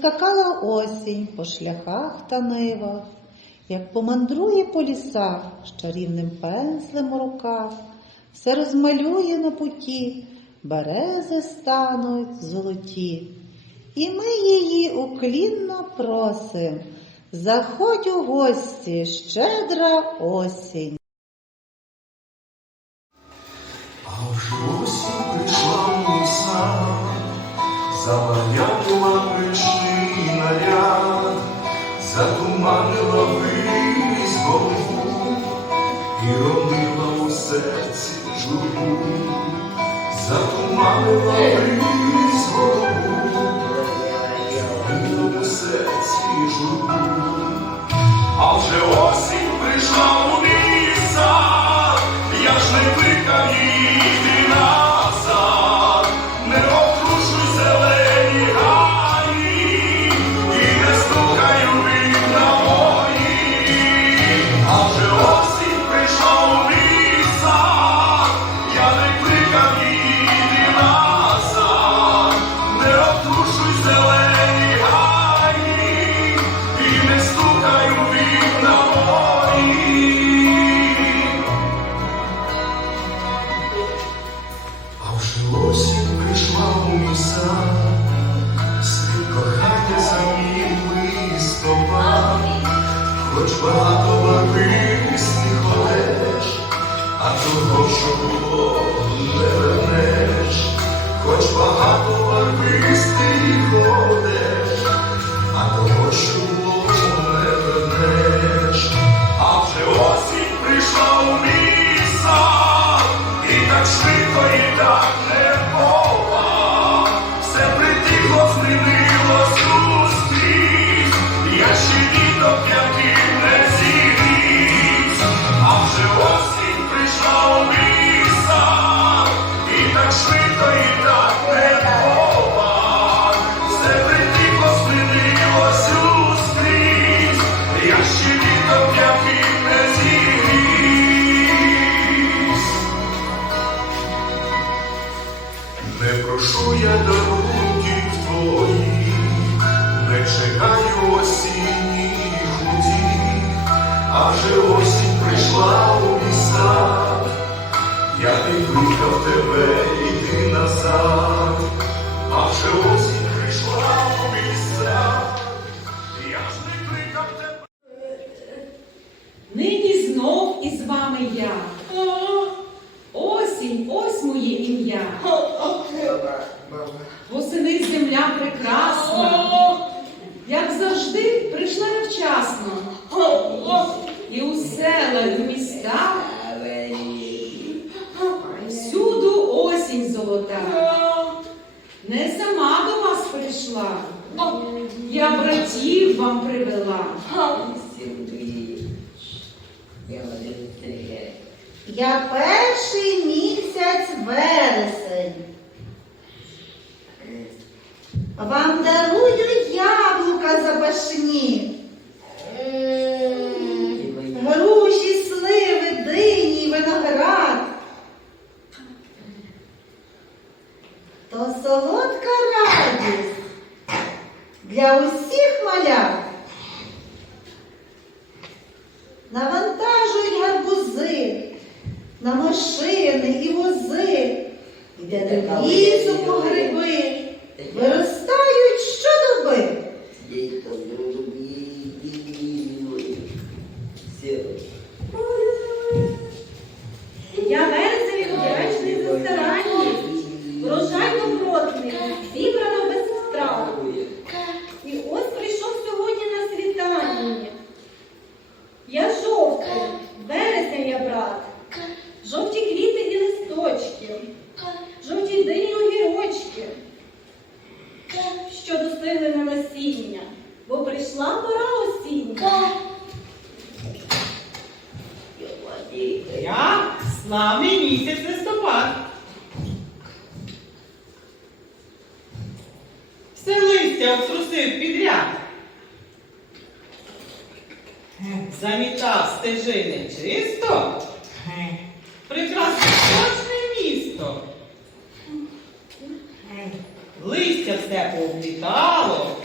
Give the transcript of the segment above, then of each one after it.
Проскакала осінь по шляхах та нивах, як помандрує по лісах з чарівним пензлем у руках, все розмалює на путі, берези стануть золоті. І ми її уклінно просим, заходь у гості щедра осінь. А вже осінь прийшла в сам, забаняла. серці журбу, затуманила приліз голову, я в серці жуку, а вже осінь прийшла у ліса, я ж не викав її. нічого не вернеш, хоч багато барвистих одеж. 福音呀！吼、життя стежини чисто, прекрасне кожне місто. Листя все повлітало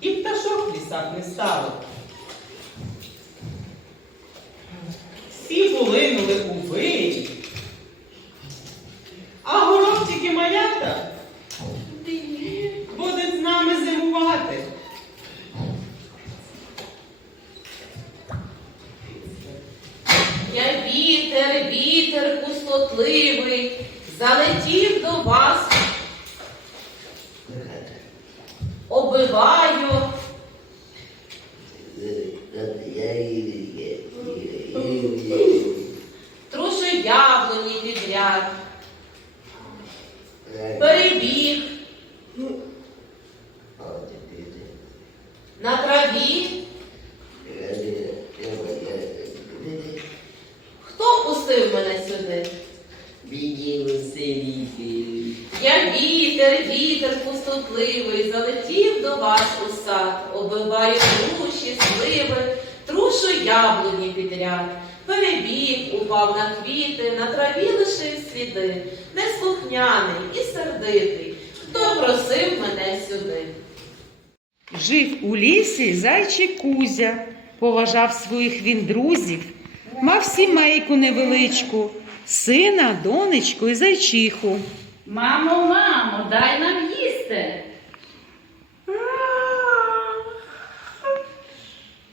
і пташок в лісах не стало. Всі полинули у вирі, а горобчики малята вітер, вітер пустотливий, залетів до вас. Обиваю, трушу яблуні підряд, перебіг на траві. Хто пустив мене сюди? Я вітер, вітер пустотливий, залетів до вас у сад, оббиваю груші, сливи, трушу яблуні підряд. Перебіг, упав на квіти, на траві лишив сліди, неслухняний і сердитий. Хто просив мене сюди? Жив у лісі зайчик Кузя, поважав своїх він друзів, мав сімейку невеличку, сина, донечку і зайчиху. Мамо, мамо, дай нам їсти.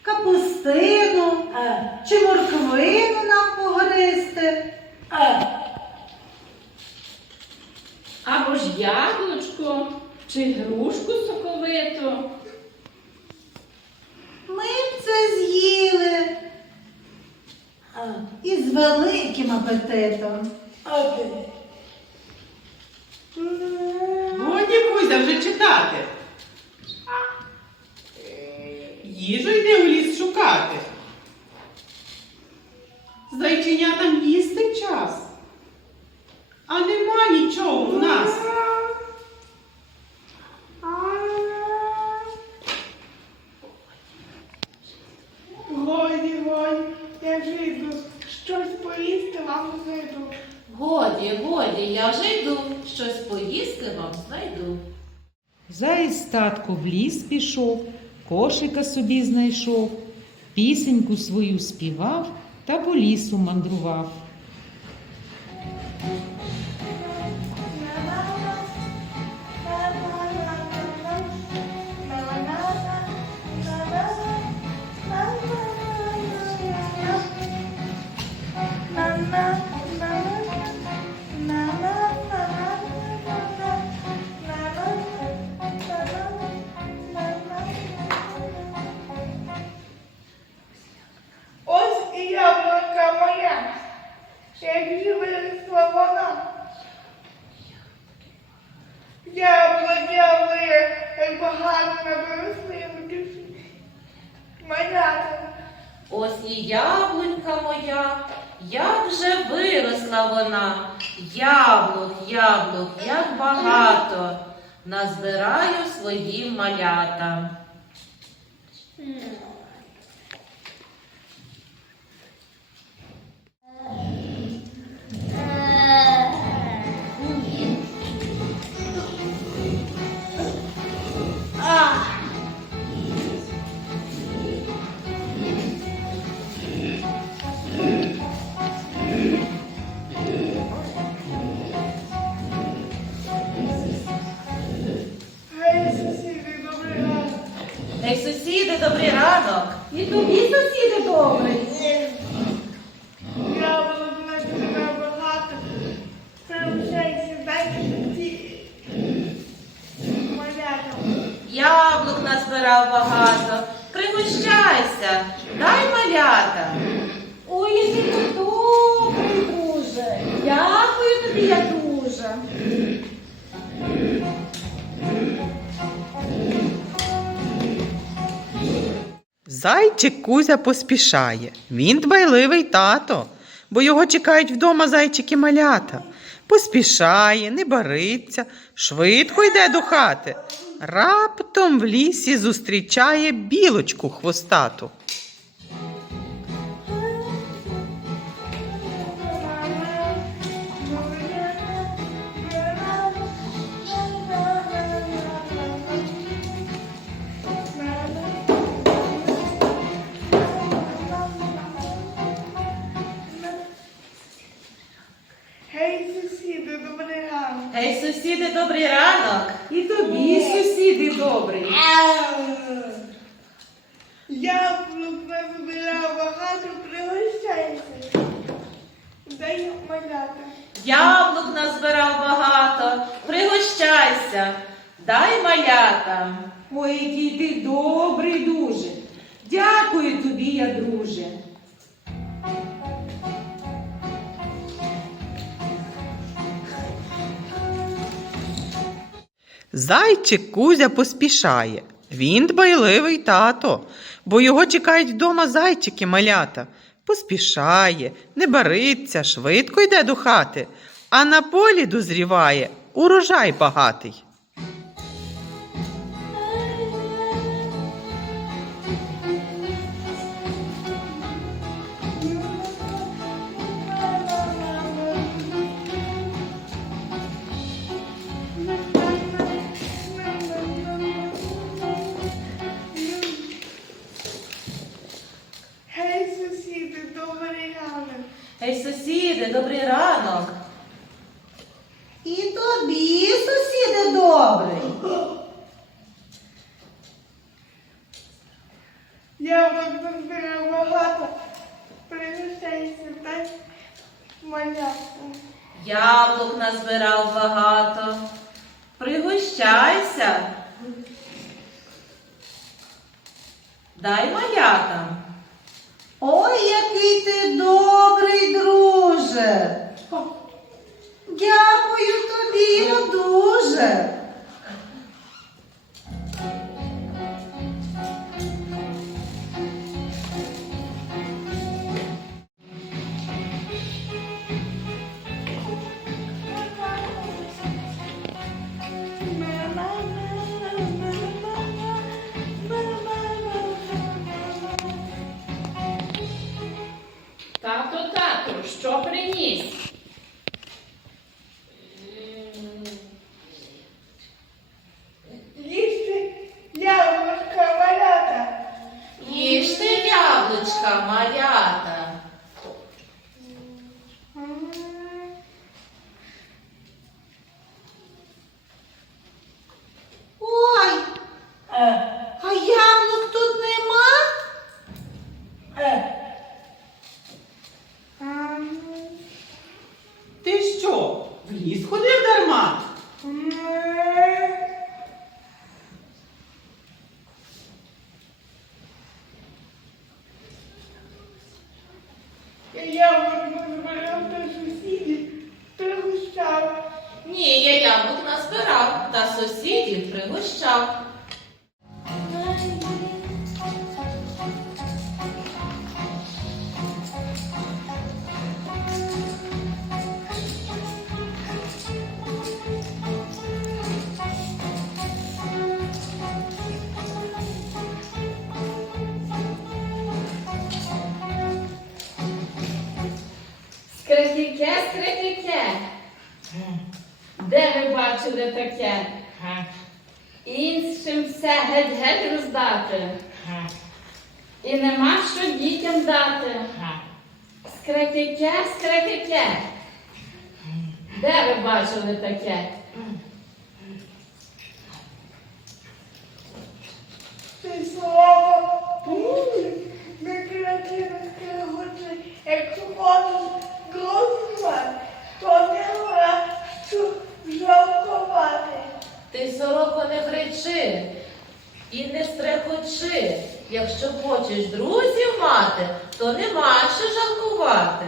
Капустину чи морквину нам погристи. Або ж яблучко, чи грушку соковиту. Ми б це з'їли. І з великим апетитом. Годі Кузя вже читати. Їжу йде у ліс шукати. Зайченятам їсти час. А нема нічого у нас. Годі, годі, я вже йду. Щось поїсти вам знайду. Годі, годі, я вже йду, щось поїсти вам знайду. Заєць татко в ліс пішов, кошика собі знайшов, пісеньку свою співав та по лісу мандрував. Малята. Ой, ти добрий, друже. Дякую тобі, я дуже. Зайчик Кузя поспішає. Він дбайливий тато, бо його чекають вдома зайчики малята. Поспішає, не бариться, швидко йде до хати. Раптом в лісі зустрічає білочку хвостату. Тобі, я друже. Зайчик Кузя поспішає. Він дбайливий тато, бо його чекають вдома зайчики малята. Поспішає, не бариться, швидко йде до хати, а на полі дозріває урожай багатий. Сусіди, добрий Ні, я яблук назбирав та сусідів пригощав. Скрипіке, скрипіке. Де ви бачили таке? Іншим все геть-геть роздати. І нема що дітям дати. Скрипіке, скрипіке. Де ви бачили таке? Ти слово, не креативно скрегоче, як ходом то не гора, жалкувати. Ти, сороко, не кричи і не стрекочи. Якщо хочеш друзів мати, то нема що жалкувати.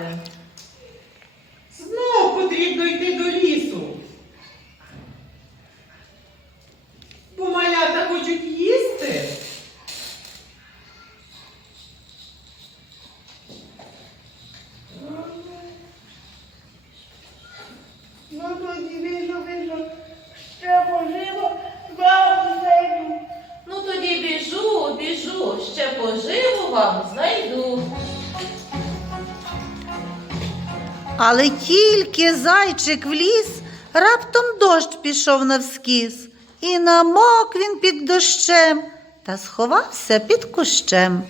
Але тільки зайчик вліз, раптом дощ пішов навскіз, і намок він під дощем та сховався під кущем.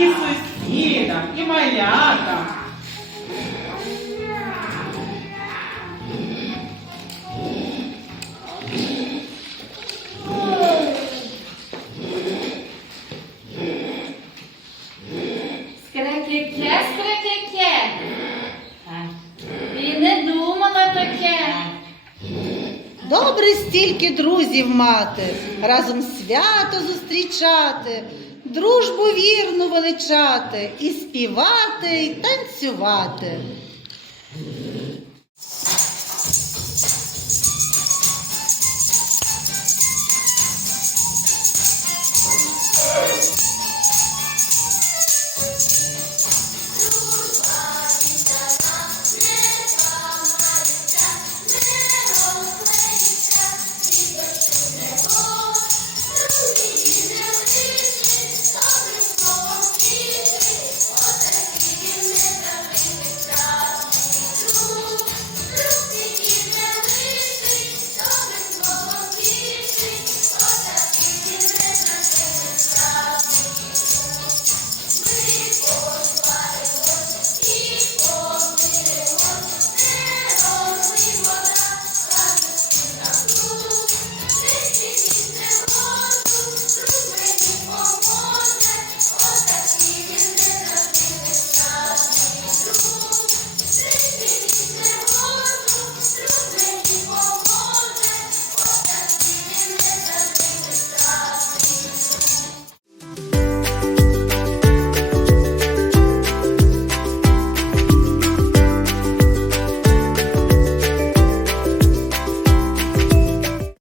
І сусідам, і малятам. Скрекеке, скрекеке. І не думала таке. Добре стільки друзів мати, разом свято зустрічати, дружбу вірну величати, і співати, і танцювати.